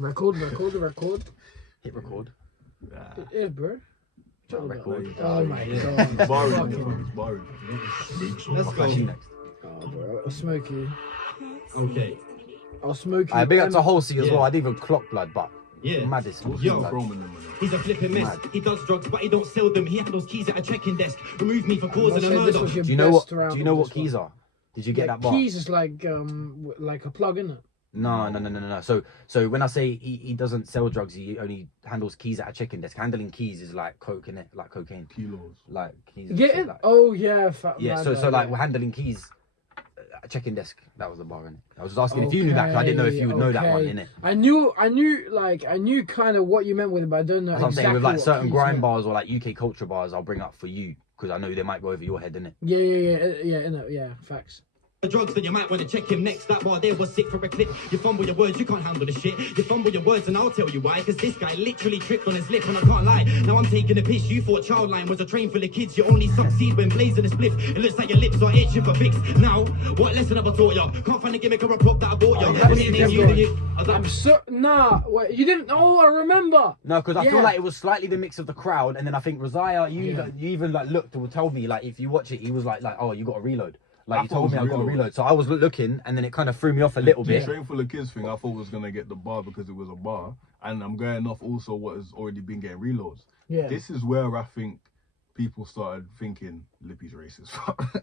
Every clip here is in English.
Record. Hit record. It is, bro. Record. Oh my god. Barring. Let's go. Next. Oh, bro. I'll smoke you. Okay. I'll smoke you. I big up to Halsey as Yeah. well. I didn't even clock blood, but Yeah. maddest. Yo. Blood. He's a flipping mess. Mad. He does drugs, but he don't sell them. He handles keys at a checking desk. Remove me for I'll causing a say this was murder. your Do you know what? best round Do you know of what this one. keys are? Did you get Yeah, that bar? keys is like a plug, isn't it? No. So when I say he doesn't sell drugs, he only handles keys at a chicken desk. Handling keys is like coke, innit? Like cocaine. Kilos. Like keys. Get it? Like, Oh yeah. yeah. So like we're handling keys at a check-in desk. That was the bar, innit? I was just asking if you knew that, 'cause I didn't know if you would know that one, innit? I knew kind of what you meant with it, but I don't know That's what I'm exactly saying. With like what certain keys grime meant. bars or like UK culture bars, I'll bring up for you because I know they might go over your head, innit? Yeah, facts. The drugs, then you might want to check him next. That bar there was sick for a clip. You fumble your words, you can't handle the shit. You fumble your words, and I'll tell you why. Because this guy literally tripped on his lip, and I can't lie. Now I'm taking a piss. You thought Childline was a train full of kids. You only succeed when blazing a spliff. It looks like your lips are itching for fix. Now, what lesson have I taught ya? Can't find a gimmick or a prop that I bought ya. yeah, Put it in kept you, going. you. I'm so wait, you didn't. Oh, I remember. No, because I Yeah. feel like it was slightly the mix of the crowd, and then I think Rosiah, you Yeah. you even like looked or told me like if you watch it, he was like oh you got to reload. Like I you thought told it me I was got to reload. reload, so I was looking, and then it kind of threw me off a little bit. Train full of kids thing, I thought was gonna get the bar because it was a bar, and I'm going off also what has already been getting reloads. Yeah. This is where I think people started thinking Lippy's racist.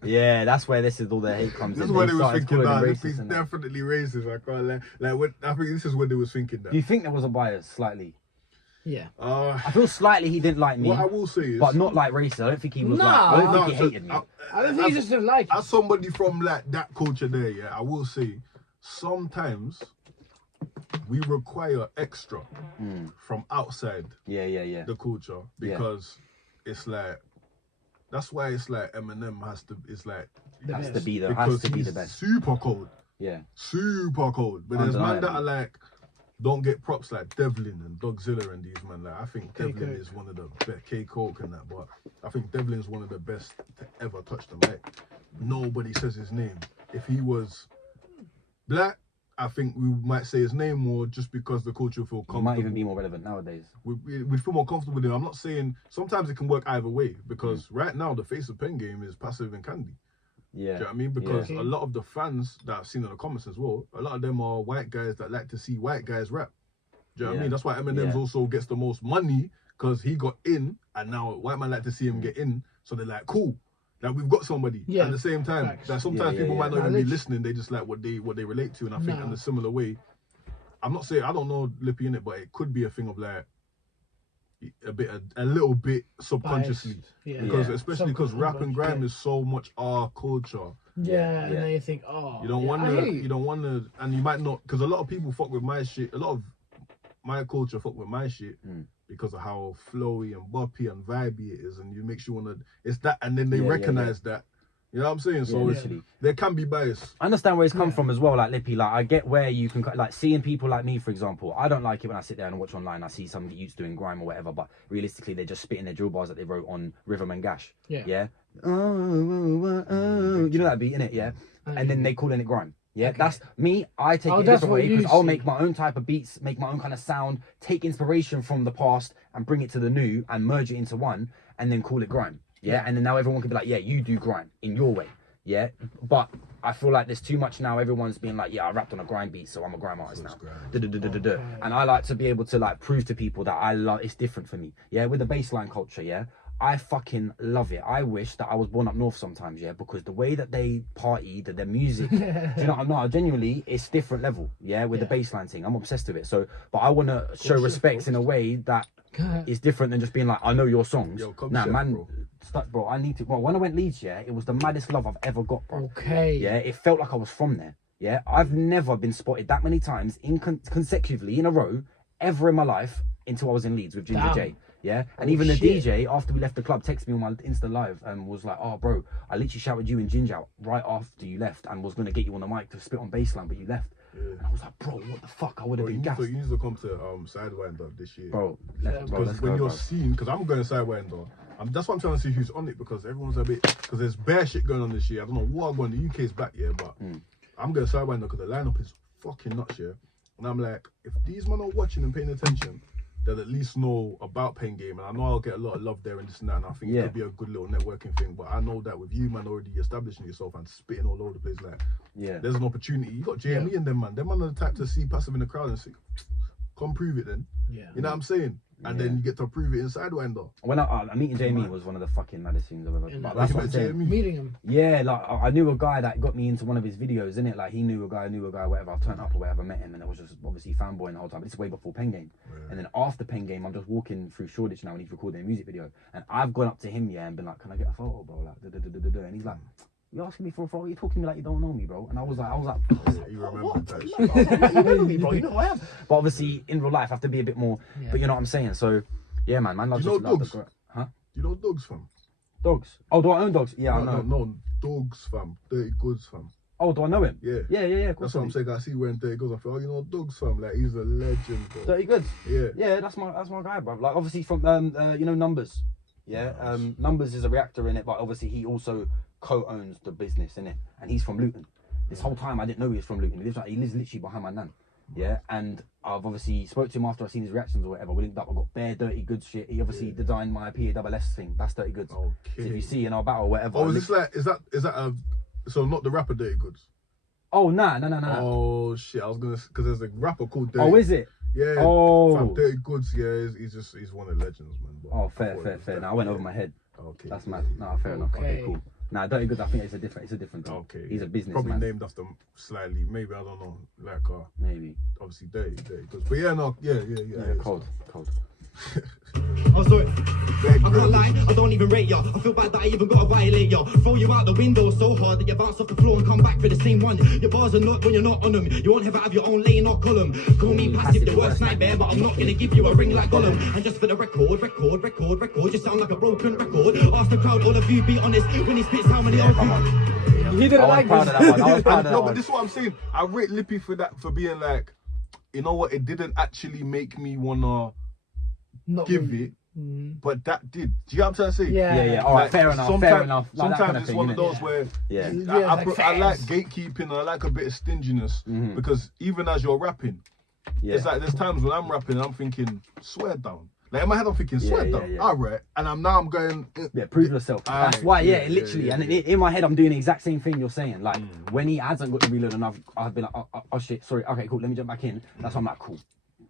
Yeah, that's where this is all the hate comes This in. is when they was started thinking calling that him Lippy's racist and that. definitely racist. I can't like when, I think this is when they was thinking that. Do you think there was a bias slightly? Yeah. I feel slightly he didn't like me, What I will say is, but not like racist. I don't think he was Nah. like. I don't think he so hated me. I don't think he just didn't like it. as somebody from like that culture there, yeah, I will say sometimes we require extra from outside Yeah. the culture because it's like that's why it's like Eminem has to Has to be the because he's he's best. super cold, Yeah. super cold. But there's man that Undeniably. are like don't get props like Devlin and Dogzilla and these man. Like I think K Devlin Coke. is one of the best. K Coke and that, but I think Devlin's one of the best to ever touch the mic. Nobody says his name. If he was black, I think we might say his name more just because the culture feel He comfortable. might even be more relevant nowadays. We feel more comfortable with him. I'm not saying sometimes it can work either way because right now the face of pen game is Passive and Candy. Yeah. Do you know what I mean? Because Yeah. a lot of the fans that I've seen in the comments as well, a lot of them are white guys that like to see white guys rap. Do you know what I Yeah. mean? That's why Eminem's Yeah. also gets the most money because he got in and now white man like to see him get in. So they're like, cool. Like we've got somebody. Yeah. At the same time, Facts. that sometimes Yeah, people yeah, might not yeah. even Nah, be lit- listening. They just like what they relate to. And I think Nah. in a similar way, I'm not saying I don't know Lippy in it, but it could be a thing of like a little bit subconsciously. Bias. Yeah. Because Yeah. especially because rap and grime Subconscious, is so much our culture. Yeah, and Yeah. then you think, oh, You don't yeah, want I to, hear you don't want to, and you might not, because a lot of people fuck with my shit. A lot of my culture fuck with my shit because of how flowy and boppy and vibey it is, and you makes you want to. It's that, and then they Yeah, recognize that. You know what I'm saying? So Yeah, it's, literally. there can be bias. I understand where it's come Yeah. from as well, like Lippy. Like I get where you can like seeing people like me, for example. I don't like it when I sit there and watch online. I see some of the youths doing grime or whatever, but realistically, they're just spitting their drill bars that they wrote on Rhythm and Gash. Yeah. Yeah. You know that beat, innit? Yeah. And then they calling it grime. Yeah, Okay. that's me. I take Oh, it a that's different what way you because I'll see. make my own type of beats, make my own kind of sound, take inspiration from the past and bring it to the new and merge it into one, and then call it grime. Yeah, and then now everyone can be like, yeah, you do grime in your way. Yeah, but I feel like there's too much now. Everyone's being like, yeah, I rapped on a grime beat, so I'm a grime artist now. Da-da-da-da-da-da. And I like to be able to like prove to people that I love. It's different for me. Yeah, with the baseline culture. Yeah, I fucking love it. I wish that I was born up north sometimes. Yeah, because the way that they party, that their music, do you know what I'm not? Genuinely, it's different level. Yeah, with the baseline thing, I'm obsessed with it. So, but I want to show respect in a way that is different than just being like, I know your songs. Yo, come Nah, chef, man. bro. Bro, I need to. Bro, when I went Leeds, yeah, it was the maddest love I've ever got, bro. Okay. Yeah, it felt like I was from there. Yeah, I've never been spotted that many times consecutively in a row ever in my life until I was in Leeds with Ginger Damn. J. Yeah, and Oh, even the shit. DJ after we left the club texted me on my Insta live and was like, "Oh, bro, I literally shouted you and Ginger out right after you left and was gonna get you on the mic to spit on baseline, but you left." And I was like, "Bro, what the fuck? I would have Bro, been gassed." you need to come to Sidewinder this year. Bro, Yeah, bro, Because let's when go, you're bro. seen, because I'm going Sidewinder, that's why I'm trying to see who's on it because everyone's a bit, because there's bare shit going on this year. I don't know what I'm going. The UK's back, yeah, but I'm going Sidewinder because the lineup is fucking nuts, yeah. And I'm like, if these men are watching and paying attention, they'll at least know about Pain Game. And I know I'll get a lot of love there and this and that. And I think it could be a good little networking thing. But I know that with you, man, already establishing yourself and spitting all over the place, like, there's an opportunity. You got JME and them, man. Them man are the type to see passive in the crowd and say, come prove it then. Yeah. You know what I'm saying? And then you get to prove it inside Winder. When I meeting Jamie was one of the fucking maddest things I've ever done. That's what I'm saying. Meeting him. Yeah, like I knew a guy that got me into one of his videos, innit? Like he knew a guy, whatever. I turned up or whatever, met him, and it was just obviously fanboying the whole time. But this is way before Pen Game. And then after Pen Game, I'm just walking through Shoreditch now and he's recording a music video. And I've gone up to him, and been like, can I get a photo, bro? Like, and he's like, you're asking me for a photo? You're talking to me like you don't know me, bro. And I was like, you remember that shit. you remember me, bro. You know who I am. But obviously, in real life, I have to be a bit more. But you know what I'm saying? So, yeah, man loves you know just dogs? Huh? You know dogs, fam? Dogs? Oh, do I own dogs? Yeah, I know. No, dogs, fam. Dirty Goods, fam. Oh, do I know him? Yeah. Yeah. Of course That's what I'm saying. I see you wearing Dirty Goods. I feel, oh, you know dogs, fam. Like, he's a legend, bro. Dirty Goods. Yeah. Yeah, that's my guy, bro. Like, obviously from you know Numbers. Yeah. Numbers is a reactor in it, but obviously he also co-owns the business in it, and he's from Luton. This whole time I didn't know he was from Luton. He lives literally behind my nan. Yeah, and I've obviously spoke to him after I've seen his reactions or whatever. We linked up. I got bare Dirty Goods shit. He obviously designed my PASS thing. That's Dirty Goods. Okay. So if you see in our battle or whatever. Oh, is that a so not the rapper Dirty Goods? Oh nah. Oh shit! I was gonna because there's a rapper called Dirty. Oh, is it? Yeah. Oh. Fam, Dirty Goods. Yeah, he's one of the legends, man. But Oh, fair. Now I went over my head. Okay. That's mad. No, fair enough. Okay, cool. Nah, Dirty Goods. I think it's a different thing. Okay. He's a businessman. Probably named after slightly. Maybe I don't know. Like maybe. obviously Dirty Goods. But yeah, no, yeah. Cold. I'm sorry. I can't lie, I don't even rate ya. I feel bad that I even gotta violate ya. Throw you out the window so hard that you bounce off the floor and come back for the same one. Your bars are not when you're not on them. You won't ever have your own lane or column. Call me passive, the worst nightmare, but I'm not gonna give you a ring like Gollum. And just for the record, you sound like a broken record. Ask the crowd, all of you, be honest. When he spits, how many of you? He didn't like this. I was proud of that No, one. but this is what I'm saying. I rate Lippy for that, for being like, you know what? It didn't actually make me wanna give it. But that did. Do you know what I'm trying to say? Yeah. All right, Like, fair enough. Sometimes Like that kind it's thing, one of innit? those where I like gatekeeping and I like a bit of stinginess because even as you're rapping, it's like there's times when I'm rapping and I'm thinking, swear down. Like in my head I'm thinking, swear down. All right. And I'm going. Prove yourself. That's why, literally. And in my head, I'm doing the exact same thing you're saying. Like when he hasn't got the reload and I've been like, oh shit, sorry. Okay, cool. Let me jump back in. That's why I'm like, cool.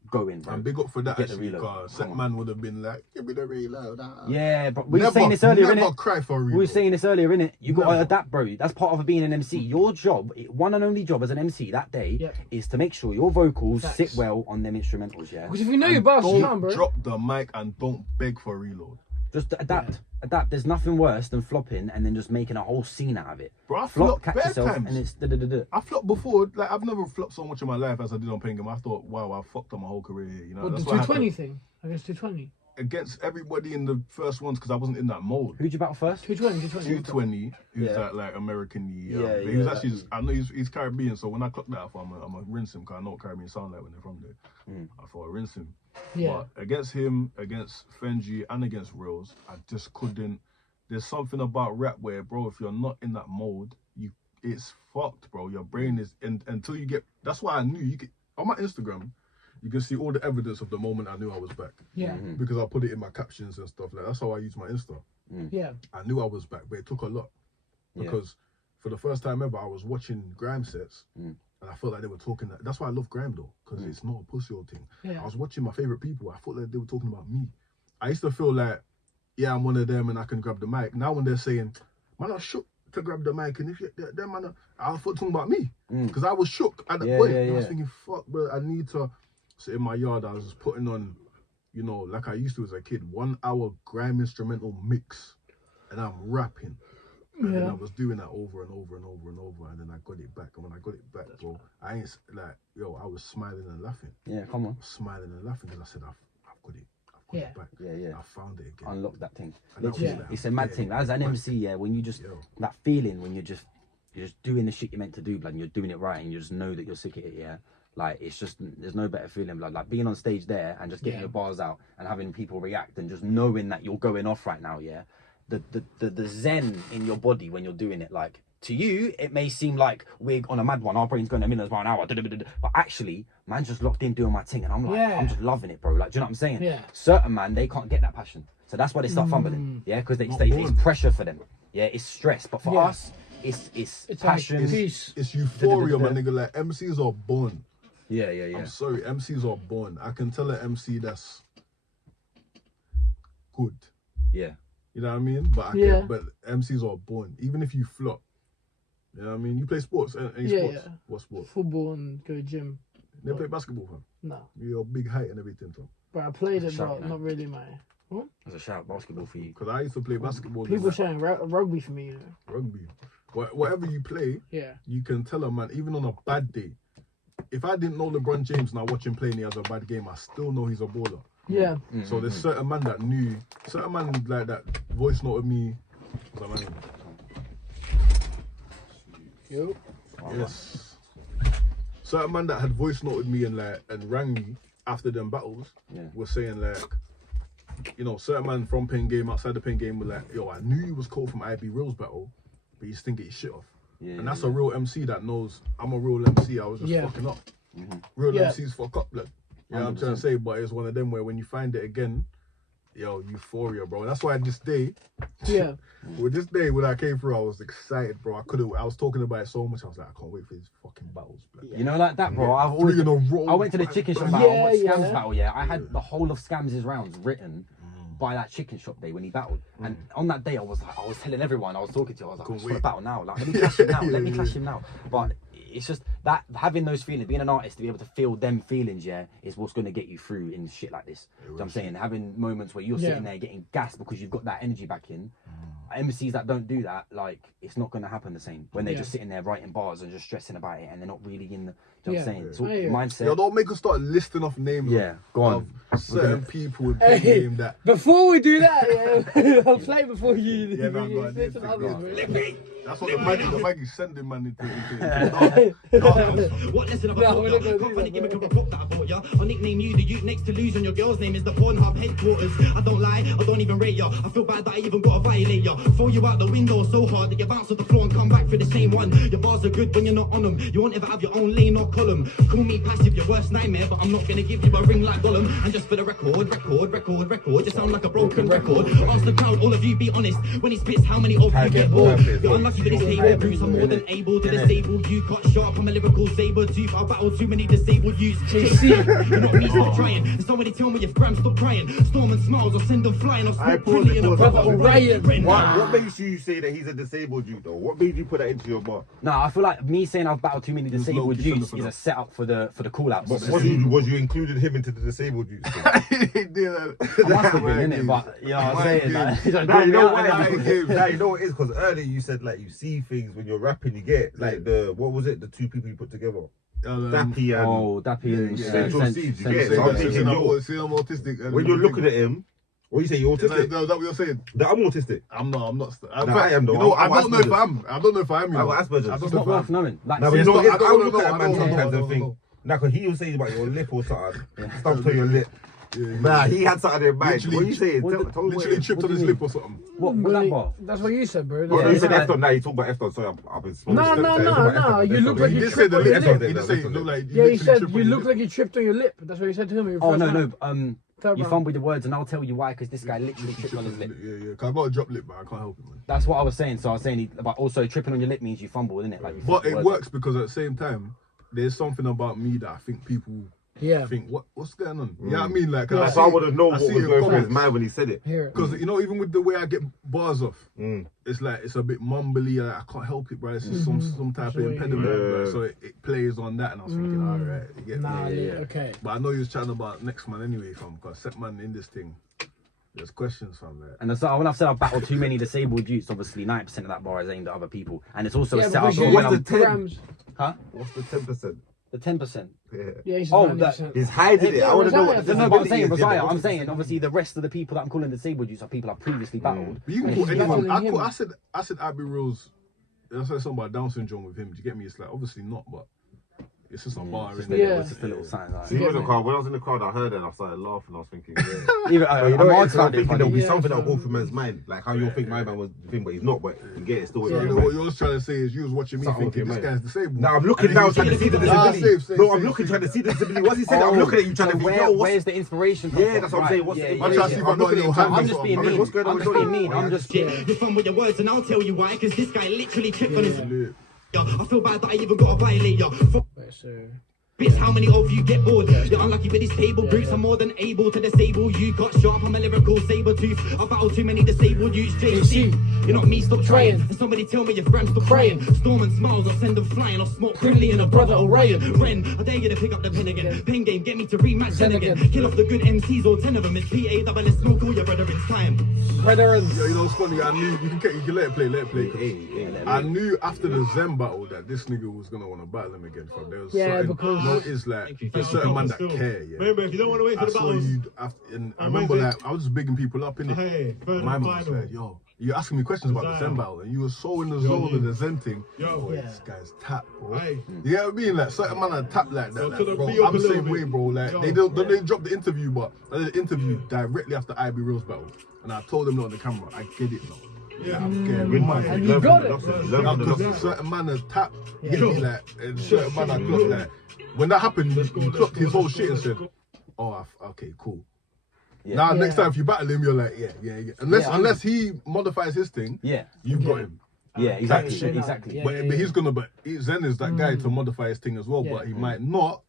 Go in, bro. And big up for that, Get the actually, reload. because that man would have been like, give me the reload. Yeah, but we were saying this earlier, Never innit? cry for a reload. We were saying this earlier, innit? You got to Never. adapt, bro. That's part of being an MC. Your job, one and only job as an MC that day, is to make sure your vocals sit well on them instrumentals, yeah? Because if you know your bars, you can't, bro. Drop the mic and don't beg for a reload. Just adapt. Adapt. There's nothing worse than flopping and then just making a whole scene out of it. Bro, I Flop, flopped catch bare yourself, times. and it's da-da-da-da. I flopped before. Like I've never flopped so much in my life as I did on Pain Game. I thought, wow, I fucked up my whole career here. You know, What, the that's what 220 happened. thing? Against 220? Against everybody in the first ones because I wasn't in that mode. Who'd you battle first? 220. 220, who's Yeah. that like American? Yeah, he was yeah, actually. I know he's Caribbean, so when I clocked that, I thought I'm gonna rinse him because I know what Caribbean sound like when they're from there. I thought I'd rinse him. Yeah. But against him, against Fenji, and against Rose, I just couldn't. There's something about rap where, bro, if you're not in that mode, it's fucked, bro. Your brain is, and until you get. That's why I knew you could on my Instagram. You can see all the evidence of the moment I knew I was back. Yeah. Because I put it in my captions and stuff like that's how I use my Insta. Yeah. I knew I was back, but it took a lot because for the first time ever, I was watching grime sets and I felt like they were talking. That's why I love grime though, because it's not a pussy old thing. Yeah. I was watching my favorite people. I thought like they were talking about me. I used to feel like, yeah, I'm one of them and I can grab the mic. Now when they're saying, man, I shook to grab the mic, and if you, them man, I thought talking about me because I was shook at that point. I was thinking, fuck, bro, I need to. So in my yard, I was just putting on, you know, like I used to as a kid, 1 hour grime instrumental mix, and I'm rapping. And then I was doing that over and over and over and over, and then I got it back. And when I got it back, bro, I ain't like, yo, I was smiling and laughing. Yeah, come on. Smiling and laughing because I said, I've got it. I've got it back. Yeah. I found it again. Unlock that thing. And I was Literally, like, it's a mad thing. As an MC, yeah, when you just that feeling when you're just doing the shit you're meant to do, blood, and you're doing it right, and you just know that you're sick at it, yeah. Like it's just there's no better feeling, blood. Like being on stage there and just getting your bars out and having people react and just knowing that you're going off right now, yeah. The zen in your body when you're doing it, like to you, it may seem like we're on a mad one. Our brain's going a million miles an hour. But actually, man's just locked in doing my thing. And I'm like, I'm just loving it, bro. Like, do you know what I'm saying? Yeah. Certain man, they can't get that passion. So that's why they start fumbling. Yeah, because it's pressure for them. Yeah, it's stress. But for us, it's passion. Like peace. It's euphoria, my nigga. Like, MCs are born. Yeah. I'm sorry, MCs are born. I can tell an MC that's good. Yeah. You know what I mean? But MCs are born. Even if you flop, you know what I mean? You play sports, any sports? Yeah. What sport? Football and go gym. Never play basketball, fam? No. You're big height and everything, fam. But I played it, Shout, but man. not really my... What? There's a shout basketball for you. Because I used to play basketball. People saying rugby for me, you know. Rugby. Whatever you play, you can tell a man, even on a bad day, if I didn't know LeBron James and I watch him play and he has a bad game, I still know he's a baller. Yeah. So there's certain man that knew, certain man like that voice noted me. What's that man? Yo. Yes. Certain man that had voice noted me and rang me after them battles was saying like, you know, certain man from Pen Game, outside the Pen Game were like, yo, I knew you was cold from IB Real's battle, but you just didn't get your shit off. And that's a real MC that knows I'm a real MC. I was just fucking up. Real MCs fuck up, like. You know what I'm trying to say? But it's one of them where when you find it again, yo, euphoria, bro. That's why this day, with this day when I came through, I was excited, bro. I was talking about it so much. I was like, I can't wait for these fucking battles, bro. You know, like that, bro. I've always. I went to the chicken shop battle, Scams battle. Yeah, I had the whole of Scams' rounds written by that chicken shop day when he battled. And on that day, I was telling everyone, I was talking to, I was like, I just want to battle now. Like, let me clash him now. Let me clash him now. But it's just that having those feelings, being an artist, to be able to feel them feelings, is what's going to get you through in shit like this. You know what I'm saying? Having moments where you're sitting there getting gassed because you've got that energy back in. MCs that don't do that, like, it's not going to happen the same when they're just sitting there writing bars and just stressing about it and they're not really in the, you know what I'm saying? So mindset. Yo, don't make us start listing off names go on. of certain people with big name that. Before we do that, I'll play before you. That's what the mic is sending man into. What lesson have I taught ya? Can't find a gimmick of a pop that I bought ya. I'll nickname you the youth next to lose, and your girl's name is the Pornhub headquarters. I don't lie, I don't even rate ya. I feel bad that I even got to violate ya. Throw you out the window so hard that you bounce off the floor and come back for the same one. Your bars are good when you're not on them. You won't ever have your own lane or column. Call me passive, your worst nightmare, but I'm not gonna give you a ring like Gollum. And just for the record, you sound like a broken record. Ask the crowd, all of you be honest. When he spits, how many of you get bored? You're unlucky that this table bruise. I'm more than able to disable you. Cut sharp, I'm a lyrical saber tooth. I'll battle too many disabled youths. JC, you're not me, stop trying. And somebody tell me if Graham stop crying. Storm and smiles, I'll send them flying. I'll spit pretty in a brother Orion. What makes you say that he's a disabled youth though? What made you put that into your bar? No, I feel like me saying I've battled too many disabled youths is a setup for the call outs. But was you including him into the disabled youth? I must have been in it, but you know what I'm saying? Like, you know why? You know what it is? Because earlier you said like you see things when you're rapping, you get like the two people you put together. Dappy and Central Seeds, you get it? So I'm thinking, I'm autistic. When you're looking at him, what you say, you're autistic? Is that what you're saying? That I'm autistic. I'm not. I am though. You know, I don't know if I am. I don't know if I am. I got Asperger's. It's not worth knowing. Like, no, but you know, I don't look at a man know, sometimes and think, nah, because he was saying about your lip or something. Stuff to your lip. Nah, he had something in mind. What are you saying? Literally tripped on his lip or something. What that bar? That's what you said, bro. Yeah, he said F-Don. Now he talking about F-Don. Sorry, I've been smoking. No. You look like you tripped on your lip. He just said you look like. Yeah, he said you look like you tripped on your lip. That's what he said to him. Oh no. You fumbled the words, and I'll tell you why. Because this guy literally tripped on his lip. Yeah. Cause I got a drop lip, but I can't help it, man. That's what I was saying. So I was saying, but also tripping on your lip means you fumbled, isn't it? Like, but it works because at the same time, there's something about me that I think people. Think what's going on? You know what I mean? Like, I would have known what was going through his mind when he said it. Because you know, even with the way I get bars off, it's like it's a bit mumbly. I can't help it, bro. It's just some type of impediment, so it plays on that. And I was thinking, all right, you get me? Okay. But I know you was chatting about next man anyway, fam. Because set man in this thing, there's questions, fam. Like. And so when I've said I've battled too many disabled youths, obviously 90% of that bar is aimed at other people, and it's also a set up. What's the 10? Huh? What's the 10%? The 10%. Yeah, he's he's hiding it. I want to know what the no, but I'm saying, Rosiah, I'm saying, obviously, the rest of the people that I'm calling disabled youths are people I've previously battled. But you can call anyone. I said Abbey Rose. I said something about Down syndrome with him. Do you get me? It's like obviously not, but It's just a bar, Just innit? a little, just a little sign. Like, See, when I was in the crowd, I heard it and I started laughing. I was thinking, even, you know, I'm I'm thinking there'll be Yeah. something that'll go through man's mind, like how you'll think my man was the thing, but he's not. But you get it still. So you know what you're trying to say is you was watching me Something thinking with this your guy's disabled. Now I'm looking down trying to see the Nah, disability. safe, No, I'm safe, looking safe. trying to see the disability. What's he saying? I'm looking at you trying to think, yo, where's the inspiration come Yeah, from? that's what I'm saying. What's yeah, the- yeah, I'm trying to see if I got any hands I'm just being mean. What's going on I'm with just being Tony? mean. I'm just. You're fun with your words, and I'll tell you why. Because this guy literally tripped on his. Salute. I feel bad that I even got to violate you. Wait, so Bitch, how many of you get bored? You're unlucky with these table groups. I'm more than able to disable you. Got sharp, I'm a lyrical saber tooth. I battle too many disabled youths. JC, you're not me, stop trying. And somebody tell me your friends stop crying. Storm and smiles, I'll send them flying. I'll smoke Crimley and a brother Orion. Ren, I dare you to pick up the pen again. Pen game, get me to rematch Zen again. Kill off the good MCs, all 10 of them. It's PA, smoke all your brethren's time. Brethren. Yo, you know what's funny? I knew you can let it play, 'cause I knew after the Zen battle that this nigga was gonna want to battle him again. Fam. There was certain, because no, it's like there's certain man that care. Yeah. Remember, if you don't want to wait for I the saw battles, you after, and I remember like I was just bigging people up in it. hey, third My and man was final. like, yo, you asking me questions about the Zen battle, and you were so in the zone of the Zen thing. Yo. Boy, Yeah. this guy's tap, bro. Hey. You get what I mean? Like certain man are tap like that, So like, to the bro. be up I'm a the little same way, bit. bro. Like Yo. they didn't drop the interview, but I did the interview directly after IB Reels battle, and I told them not on the camera. I get it now. Yeah. I'm getting Win mad. man. And you got it. Now, Learn from the because losses. certain man are tap, you get Yo. me, like, and certain man are clocked, like, when that happened, he clocked his whole shit and said, oh, okay, cool. Now, next time if you battle him, you're like, yeah. Unless he modifies his thing, Yeah. you've got him. Yeah, exactly, Shit, exactly. yeah. But he's gonna, Zen is that guy to modify his thing as well, Yeah. but he might not,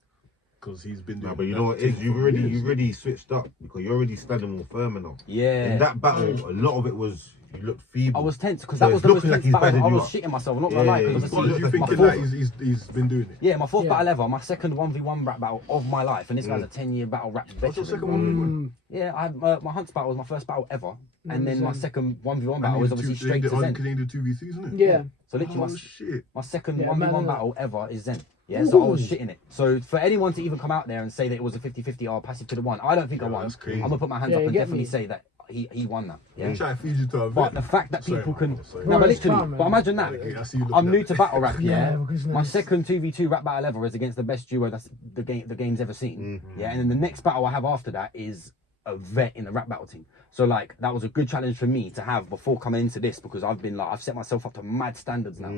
because he's been doing Nah, but you that know what it thing is? You for already years. switched up because you're already standing more firm now. Yeah. In that battle, a lot of it was you looked feeble. I was tense because So that was it's the most looking like tense he's battle. bedding I you was up. shitting myself. I'm not gonna lie. Yeah, Because What are you my thinking fourth- that he's been doing it? Yeah, my fourth Yeah. battle ever, my second 1v1 rap battle of my life, and this guy's a 10-year battle rap What's your veteran. second bro. one? Yeah, I had, my Hunts battle was my first battle ever, and then my second 1v1 battle And was you obviously do- straight to Because Zen. you do 2v3s, isn't it? Yeah. So literally, Oh shit. my second Yeah, 1v1 man, battle ever is Zen. Yeah, so I was shitting it. So for anyone to even come out there and say that it was a 50-50 or passive to the one, I don't think I Yeah, won. that's crazy. I'm gonna put my hands Yeah, up you and get definitely me. say that he won that. Yeah. I'm trying to feed you to a But vet. the fact that Sorry, people man, can, sorry. no, No, but it's literally, fine, man. but imagine that. Okay, I see you looking I'm at new me. to battle rap, yeah. because My nice. second 2v2 rap battle ever is against the best duo that's the game's ever seen. Yeah, and then the next battle I have after that is a vet in the rap battle team. So like that was a good challenge for me to have before coming into this because I've set myself up to mad standards now.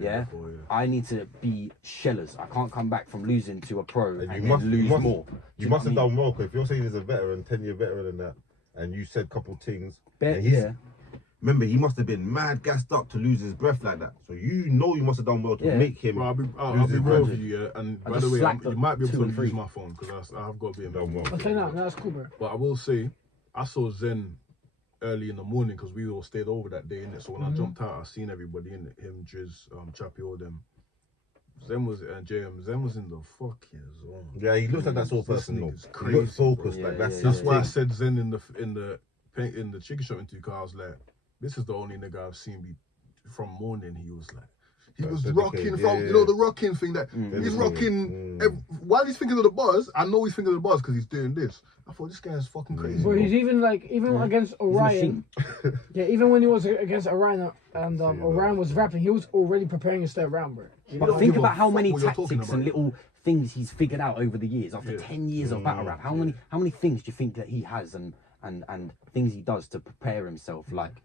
Yeah, I need to be shellers. I can't come back from losing to a pro and then lose more. You must have done well, 'cause if you're saying he's a veteran, 10-year veteran and that, and you said a couple things. and he's- Yeah. Remember, he must have been mad gassed up to lose his breath like that. So you know you must have done well to Yeah. make him Bro, I'll be lose his real breath. with you, yeah. And I by just the way, slacked you up might be able 2 to and 3. use my phone because I've got to be in Done well. Okay, no, that's cool, bro. But I will say, I saw Zen early in the morning because we all stayed over that day, innit? So when I jumped out, I seen everybody in it. Him, Driz, Chappie, all them. Zen was JM. Zen was in the fucking zone. Yeah, he looks like that sort of This person though. nigga's He crazy, looks focused, bro. like Yeah, that's yeah, his That's why I thing. said Zen in the chicken shop interview. Cause I was like, this is the only nigga I've seen be from morning. He was like. He That's was dedicated, rocking yeah, from, yeah. you know, the rocking thing that he's Dedicated. rocking. While he's thinking of the buzz, I know he's thinking of the buzz because he's doing this. I thought this guy's fucking crazy. Bro, bro. he's even against Orion. Yeah, even when he was against Orion and Orion was rapping, he was already preparing his third round, bro. But don't think give a about how fuck many what you're talking tactics and about. little things he's figured out over the years. After 10 years of battle rap, how many things do you think that he has and things he does to prepare himself? Like,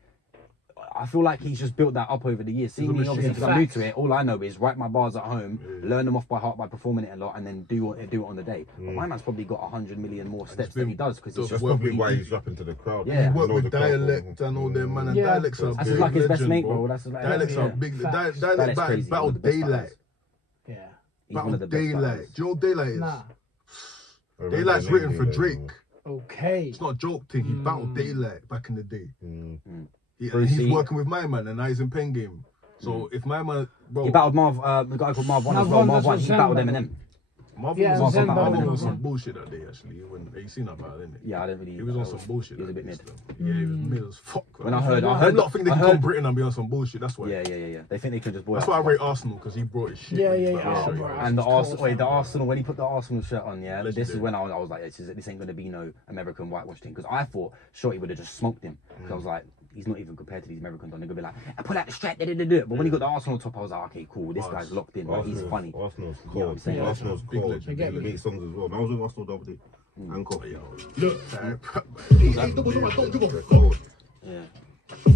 I feel like he's just built that up over the years. Seeing me, obviously, because I'm new to it, all I know is write my bars at home, learn them off by heart by performing it a lot, and then do it on the day. But my man's probably got 100 million more steps than he does because he's That's just probably why he's rapping to the crowd. Yeah. He He worked knows with the crowd. dialect and all them, man. And Yeah. dialects are That's big. like his best legend, mate, bro. That's like, dialects yeah. are big. Facts. Dialect crazy, battle one of the best daylight. battles. Yeah. He's one Battle of the best daylight. battles. Do you know what daylight is? Nah. I remember Daylight's the written name, for yeah, Drake. Okay. It's not a joke thing. He battled daylight back in the day. He's Brucey. working with my man, and now he's in pen game. So if my man, bro, He battled the guy called Marv 1 as Marv well. One, Marv that's 1, what he Zen battled battled. Eminem. Marvin Yeah, was, Zen Marvin battle. was on some bullshit that day. Actually, he seen that battle, didn't he? Yeah, I don't really. He was on some bullshit. He was a that bit day mid. still. Yeah, he was mid as fuck. When I heard a lot of think they I can come heard- Britain and be on some bullshit. That's why. Yeah. They think they can just boil That's out why I stuff. rate Arsenal because he brought his shit. Yeah, when he yeah, was back yeah. in the Oh, show, bro. And the Cool, Arsenal, fam. the Arsenal, when he put the Arsenal shirt on, yeah, this is Legendary. when I was like, this ain't going to be no American whitewash thing. Because I thought Shorty would have just smoked him. Because I was like, he's not even compared to these Americans. They're gonna be like, I pull out the strap, But when he got the Arsenal top, I was like, okay, cool. This guy's locked in. Like, he's funny. Arsenal's You know what cold. I'm saying? Arsenal's Big cold. legend, He makes songs as well. I was with Arsenal the other day. And coffee. Look, I don't give a fuck. Yeah.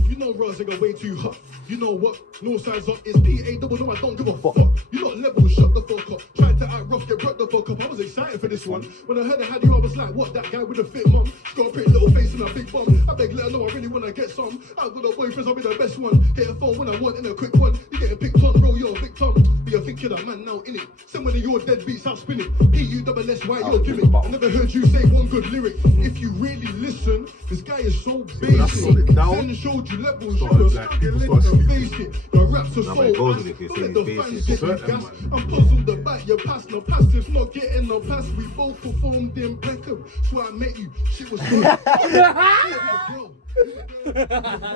You know Rosing way too hot. You know what? No size up. It's PA double. No, I don't give a fuck. You lot level, shut the fuck up. Tried to act rough, get brought the fuck up. I was excited for this one. When I heard I had you, I was like, what? That guy with the fit mum. She's got a pretty little face and a big bum. I beg, let her know I really wanna get some. I got a boyfriend, I'll be the best one. Hit a phone when I want in a quick one. You getting picked on, bro, you're a victim. But you're thinking that man now, innit? Some of your dead beats, I'll spin it. P-U-double-S-Y, your gimmick. I never heard you say one good lyric. If you really listen, this guy is so basic. Then showed you levels, you were struggling to face it. Your raps are so but it goes honest. with it, if Don't you let the say fans it's get you basic. gas. I'm puzzled about your pass, no passive, not getting no pass. We both performed impeccable. So I met you, shit was good.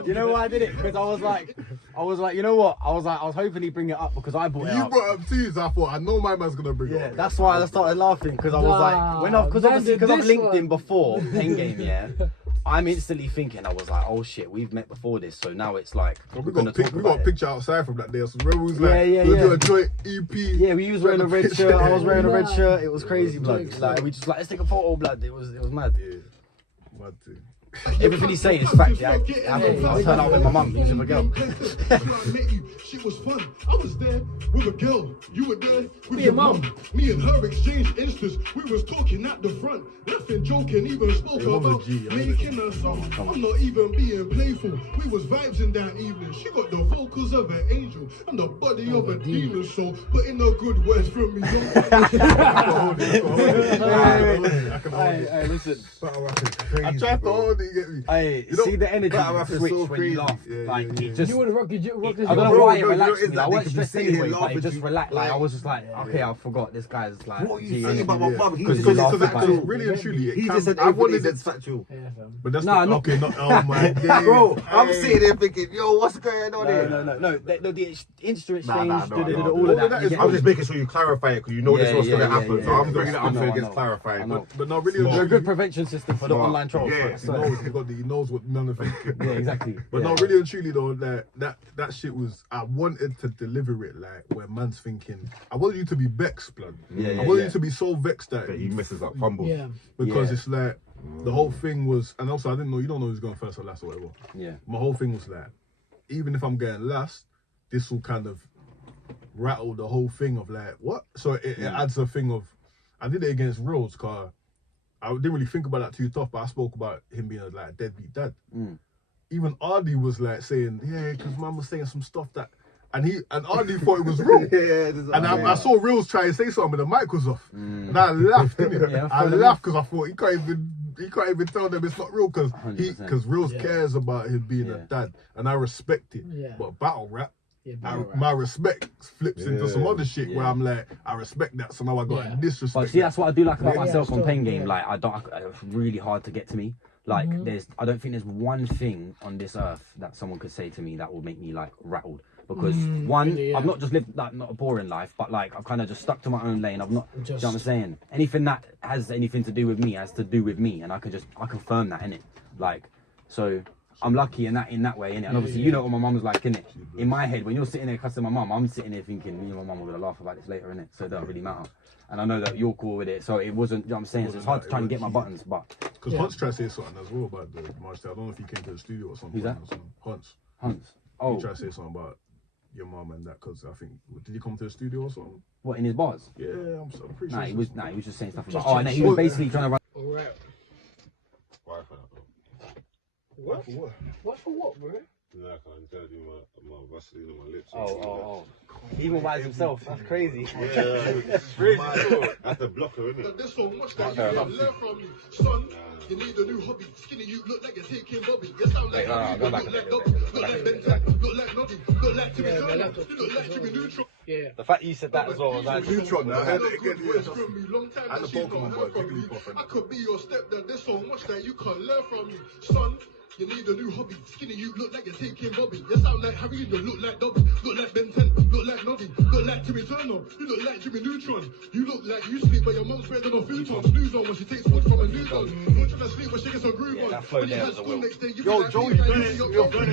You know why I did it? Because I was like, you know what? I was hoping he'd bring it up because I brought it You up. brought up teas, I thought, I know my man's gonna bring it Yeah, up. that's why I started laughing because I was like, because I've linked him before, Pen Game, yeah. I'm instantly thinking, I was like, oh shit, we've met before this, so now it's like We got a picture outside from that day. So Rebel was like, Yeah, we'll yeah. do a joint EP. Yeah, we was wearing a red shirt. I was wearing a red Nah. shirt. It was crazy, blood. jokes, Like we just like, let's take a photo, blood. It was mad. Yeah, mad thing. Everything he's saying is fact. Yeah, I'll turn out with my mum. She's a girl. Shit was fun. I was there with a girl. You were there with Me your and mum. mum. Me and her exchanged instas. We was talking at the front, laughing, joking, even spoke Hey, mum's a about G, mum's a making a song. I'm not even being playful. We was vibes in that evening. She got the vocals of an angel and the body of a demon. So put in a good word from me. Hey, listen. Battle rap is crazy. I tried to bro. hold it, you get me? Hey, You know, see the energy battle rap is switch so when you crazy. laugh. Yeah, Like yeah, it yeah. just. You would have rocked your rocked I don't know Bro, why it no, relaxed you know, me. I it's wasn't like they stressed can see it anyway, but it laughing just to- relaxed. Like I like- was just like, okay, I forgot this guy's like. What are you G saying energy. about my mum? He Because just you said laughed it's about factual. it. Really and truly, He just said I everything wanted is it, factual. Yeah, fam. but that's Nah, the, not- okay. Not oh my god, Bro, I'm Hey. sitting there thinking, yo, what's going on here? No. The instrument Nah, exchange, no. all of that. is- you get I'm me? just making sure you clarify it because you know this Yeah, was going to yeah, happen. yeah, So yeah. I'm bringing it up I so know, it I gets know. clarified. I know. But not really. There's a and good truly, prevention system for the Smart. online trolls. Yeah, I he swear. knows. He knows what none of it. Yeah, exactly. But Yeah. no, really and truly though, that shit was. I wanted to deliver it like where man's thinking. I wanted you to be vexed, blood. Yeah, I yeah, wanted yeah. you to be so vexed that That he messes up, fumbles. Yeah. because Yeah. it's like the whole thing was, and also I didn't know. You don't know who's going first or last or whatever. Yeah. My whole thing was like, even if I'm getting last, this will kind of rattle the whole thing of like what. So it adds a thing of. I did it against Rose, cause I didn't really think about that too tough, but I spoke about him being a deadbeat dad. Even Ardy was like saying, yeah, because man was saying some stuff that, and Ardy thought it was real. And I saw Reels try and say something, but the mic was off. And I laughed, didn't Yeah, I fair laughed because I thought he can't even tell them it's not real because 100%. Reels cares about him being a Yeah. dad, and I respect it. Yeah. But battle rap, Yeah, my respect flips into some Yeah. other shit where Yeah. I'm like, I respect that, so now I got Yeah. disrespect. But see, that's what I do like about Yeah, myself on still, Pen Game. yeah. Like, it's really hard to get to me. Like, I don't think there's one thing on this earth that someone could say to me that will make me like rattled. Because one, really, yeah. I've not just lived like not a boring life, but like I've kind of just stuck to my own lane. I've not, you know what I'm Just- saying? Anything that has anything to do with me has to do with me, and I confirm that in it. Like, so I'm lucky in that way, innit? And obviously, you know what my mum's like, innit? In my head, when you're sitting there cussing my mum, I'm sitting there thinking, me and my mum are gonna laugh about this later, innit? So it don't really matter. And I know that you're cool with it, so it wasn't, you know what I'm saying? So it's hard to try and get my buttons, but Because Hunt's trying to say something as well about the March Day. I don't know if he came to the studio or something. Who's that? Hunt's. Hunts. He Oh, tried to say something about your mum and that because I think did he come to the studio or something? what, in his bars? Yeah, I'm pretty Nah, sure. he was just saying stuff about. Just Oh, and he was chilling. basically trying to run. Alright. What? What for what, bro? Nah, I'm trying to do my Vaseline on my lips. Oh. Even by himself, that's crazy. Yeah, crazy. That's the blocker, isn't it? There's so much that you can learn from me, son. You need a new hobby. Skinny, you look like you're taking Bobby. You sound like Harry, you look like Dobby, look like Ben 10, look like Noddy, look like Jimmy Yeah, my Turner, laptop you look like Jimmy Neutron. Yeah. The fact you said that as well was like. Neutron, I heard it again. Yeah, From me, long time And that the she's not Pokemon heard boy, from me. Jigglypuff and I could be your stepdad. There's so much that you can learn from me, son. You need a new hobby. Skinny, you look like you're taking Bobby. You sound like Harry, you look like Dobby, look like Ben 10, look like Noddy, look like Jimmy Turner, you look like Jimmy Neutron. You look like you sleep, but your mom's better than a futon. Snooze on when she takes food from a new gun. You're trying to sleep when she gets her groove on. that flow there was a will. Yo, Joey,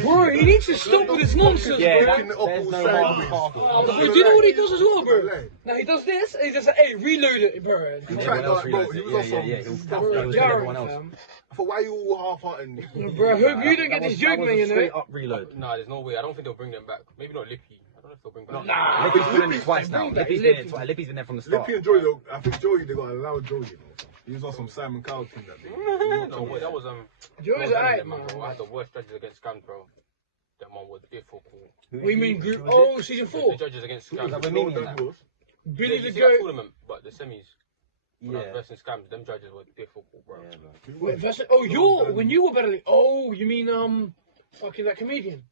Bro, he needs to stop with this nonsense, Yeah, bro. Picking it up there's all no sideways. half. Bro, do you know what he does as well, bro? Like, Now he does this, and he just like, hey, reload it, bro. he Everyone tried else that, bro. realised He it. was on some He was stuff. tough. Bro, He was jarring, everyone else. fam. I thought, why you all half-hearted? Bro, I hope you don't get this joke, That was man, a you know? straight up reload. Nah, there's no way. I don't think they'll bring them back. Maybe not Lippy. I don't know if they'll bring back. Nah. Lippy's been in it twice now. Bring back Lippy's been in Lippy. it twice. Lippy's been there from the start. Lippy and Joey, though, I think Joey, they got to allow Joey, you know. He was on some Simon Cowell thing that day. No, wait, that was Joey's no, alright, bro. I man. had the worst judges against scams, bro. That one was difficult. We mean group. Oh, season 4. The judges against Who scams. was that? You We're know meaning what that. was? Billy You the see that Goat. tournament, but the semis. Yeah. Versus scams, them judges were difficult, bro. Yeah, bro. Wait, when you were better. Oh, you mean fucking that comedian?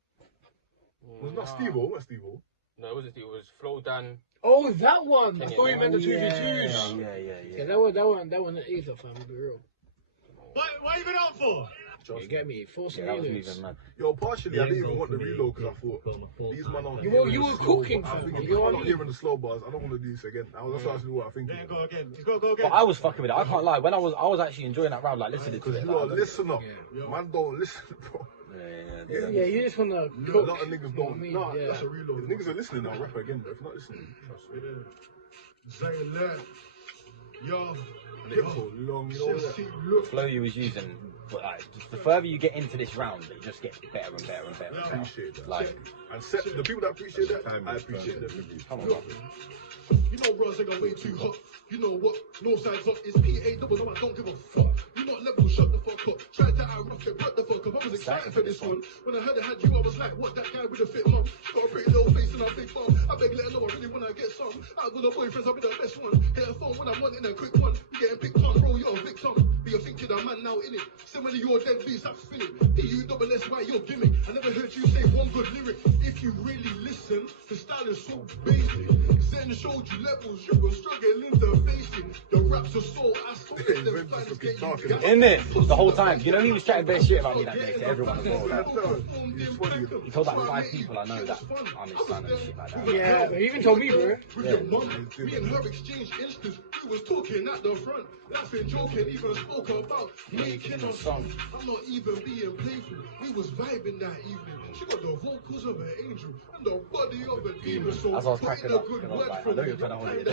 Was not Steve-O, not Steve-O. No, it wasn't. It was Flo, Dan. Oh, that one. I Kenyan. thought you meant the 2v2s. Yeah. Yeah, that one ain't either, fam. To be real. What are you been out for? You get me? Forcing That was reloads. moving mad. Yo, partially, I didn't even want the reload because I thought these man aren't You hearing were the slow cooking, bars. fam. I'm You know what I not mean? hearing the slow bars. I don't want to do this again. That's actually what I think. Yeah, go again. He's got to go again. But I was fucking with it. I can't lie. When I was actually enjoying that round, like listening to Because it. you are a Like, listener. Man don't listen, bro. Yeah, you just wanna A cook. lot of niggas You know what I don't. mean? Nah, Yeah. that's a reload. If niggas are listening, I'll rap again. But if not listening, trust me. Say that. Yo. Niggas so long, you know that. flow you was using, but like the further you get into this round, it just gets better and better and better. I And better. appreciate that. Like, And the people that appreciate that, I appreciate them. come on, bro. You know, bros, they got way too hot. You know what? Northside's up. It's PA double. No, I don't give a fuck. You not level, shut the fuck up. Tried to out-rough it, brought the fuck up. I was excited for this one. When I heard I had you, I was like, what? That guy with a fit mum. Got a pretty little face and a big bum. I beg, let her know I really wanna get some. Out with the boyfriends, I'll be the best one. Hit a phone when I'm wanting a quick one. You getting picked on, bro, you're a victim. But you're thinking I'm man now, innit? Similar to your dead beats, that's spinning. PUSS, you're gimmick. I never heard you say one good lyric. If you really listen, the style is so basic. Zen showed you levels, you were struggling to face it. The raps are so ass. In it the whole time. You know he was chatting best shit about me that day to everyone as well. Like, he told like 5 people I know that I'm his son and shit like that. Yeah, but he even told me, bro. With your mum, me and her exchanged instance. We was talking at the front, laughing, joking, even spoke about making a song. I'm not even being playful. We was vibing that evening. She got the vocals of an angel and the body of a demon. So As I was put cracking in a up, good because I was word like, I from know me. you're trying to hold it.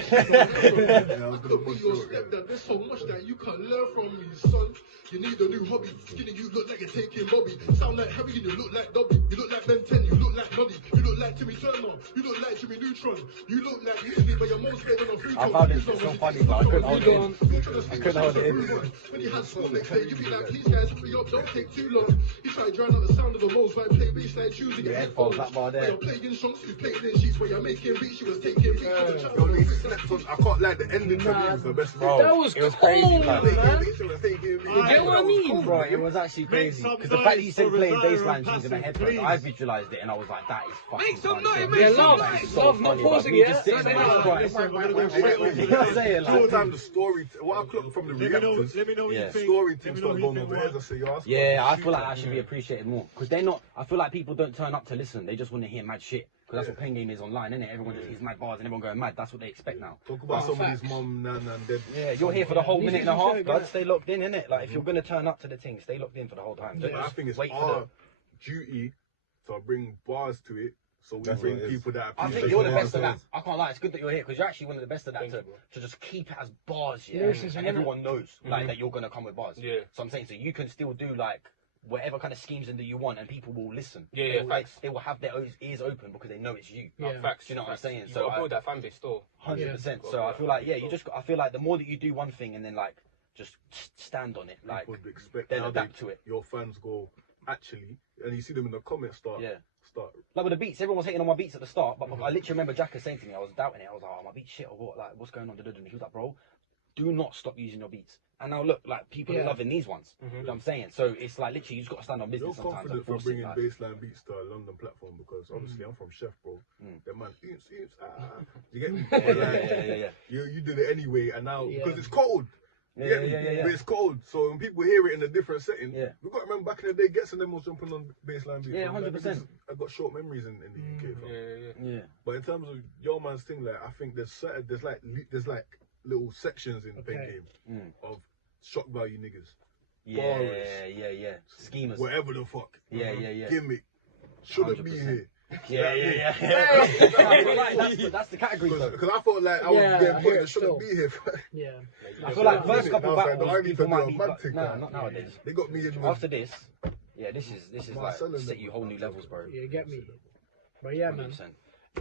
I could be your stepdad. There's so much that you can learn from me, son. You need a new hobby. Skinny, you look like you're taking Bobby. Sound like Harry and you look like Dobby. You look like Ben 10, you look like Noddy. You look like Timmy Turner. You look like Jimmy Neutron. You look like you sleep, but your mom's better than a food. I found it so funny, but I couldn't hold it in. I couldn't hold it in. When you had school next day, you be like, please guys, hurry up, don't take too long. You try to drown out the sound of the most while play bass like choosing your headphones. That bar there. You're playing songs, you playing in sheets where you're making beats, she was taking beats. Yo, he slept on. I can't like the ending to me was the best. Bro, That was it was cold, crazy, man. man. You You get what I mean? Bro, it was actually crazy. Because the fact that you said playing bass lines using a headphones, I visualised it and I was like, that is fucking funny. Yeah, love, That is so love, not funny, bro. pausing We it. just sitting there just crying. You know what I'm saying? Two Like, times the story, what I clocked from the reactors, Let me know what Yeah. you think. story Let thing me know started what you going think, over man. heads. I say, yo, that's yeah, I fucking feel like shit. that should be appreciated more. Because they're not, I feel like people don't turn up to listen. They just want to hear mad shit. Because that's what Pen Game is online, isn't it? Everyone just hears mad bars and everyone going mad. That's what they expect now. Talk about Oh, some of facts. these mum, nan, and dead. Yeah, you're here for the whole At least minute and a you can half, show it, God. yeah. Stay locked in, innit? Like, if you're going to turn up to the thing, stay locked in for the whole time. Don't But I just think it's wait for our the... duty to bring bars to it, so we That's bring what it is. people that I appreciate think you're the bars. best at that. I can't lie, it's good that you're here because you're actually one of the best at that to just keep it as bars, yeah. Lyricism, And innit? everyone knows like that you're gonna come with bars. Yeah. So I'm saying, so you can still do like whatever kind of schemes that you want, and people will listen. Yeah, They yeah, will, facts. They will have their ears open because they know it's you. Yeah. Facts. You know what I'm facts. saying? You So gotta build that fan base still. 100%. Yeah. So I feel like you just. I feel like the more that you do one thing and then like just stand on it, like People would expect then now adapt they- to it. Your fans go, actually, and you see them in the comments start. Yeah. Start. Like with the beats, everyone was hating on my beats at the start, but I literally remember Jacka saying to me, I was doubting it. I was like, oh, my beats shit or what? Like, what's going on? And he was like, bro, do not stop using your beats. And now look, like people are loving these ones. You know what I'm saying? So it's like literally you just got to stand on You're business sometimes. confident And for force it, bringing like, baseline beats to a London platform because obviously I'm from Chef, bro. That man, oops, you get me? yeah. You did it anyway, and now Yeah. because it's cold. You get me? Yeah. But it's cold, so when people hear it in a different setting, Yeah. we got to remember back in the day, Gets and them was jumping on baseline beats. Yeah, bro. Like, 100%. I got short memories in the UK. fam. Yeah. But in terms of your man's thing, like I think there's like little sections in the pen Okay. game of shock value niggas. Yeah. Schemers. Whatever the fuck. Yeah. Gimmick. Shouldn't 100%. be here. Yeah. That's the category though. Because I felt like I was getting put in shouldn't be here. Yeah. I feel like first couple I was like, battles, no, I need people to might do be, a mad but thing, nah, man. not nowadays. They got me in with After this, this is like Marcelo set you whole new levels, bro. You get me? But yeah, man. 100%.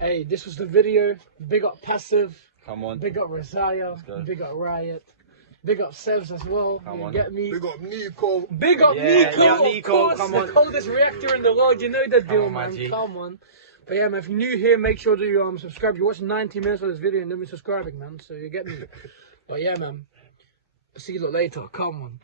Hey, this was the video. Big up Passive. Come on. Big up Rosaya. go. Big up Riot. Big up Sevs as well. Come You on. get me? They got Nico. Big up Yeah, Nico, yeah, of Nico, course, come the on. coldest reactor in the world. You know the deal, on, man. my G. Come on. But yeah, man, if you're new here, make sure to subscribe. You watch 90 minutes of this video and then be subscribing, man. So you get me. But yeah, man. See you later. Come on.